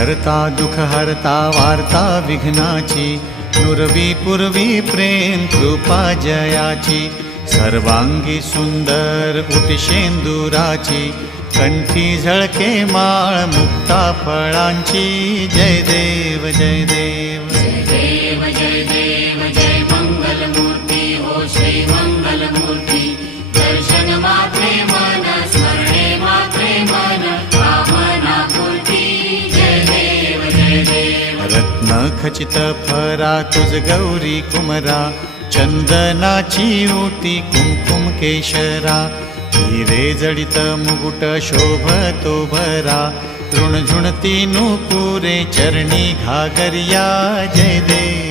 करता दुख हरता वार्ता विघ्नाची, नुरवी पूर्वी प्रेम कृपा जयाची, सर्वांगी सुंदर उटिशेंदुराची, कंठी झळके माळ मुक्ता फळांची। जय देव जय देव जय देव जय देव जय मंगल मूर्ती हो श्री मंगल मूर्ती। दर्शन मात्रे मन स्मरणे मात्रे मन कामना पूर्ती। जय देव जय देव। रत्न खचित फरा तुझ गौरी कुमरा, चंदनाची ओटी कुमकुम केशरा, हिरे जडित मुकुट शोभतो भरा, तृणझुणती नूपुरे चरणी घागरिया। जय देव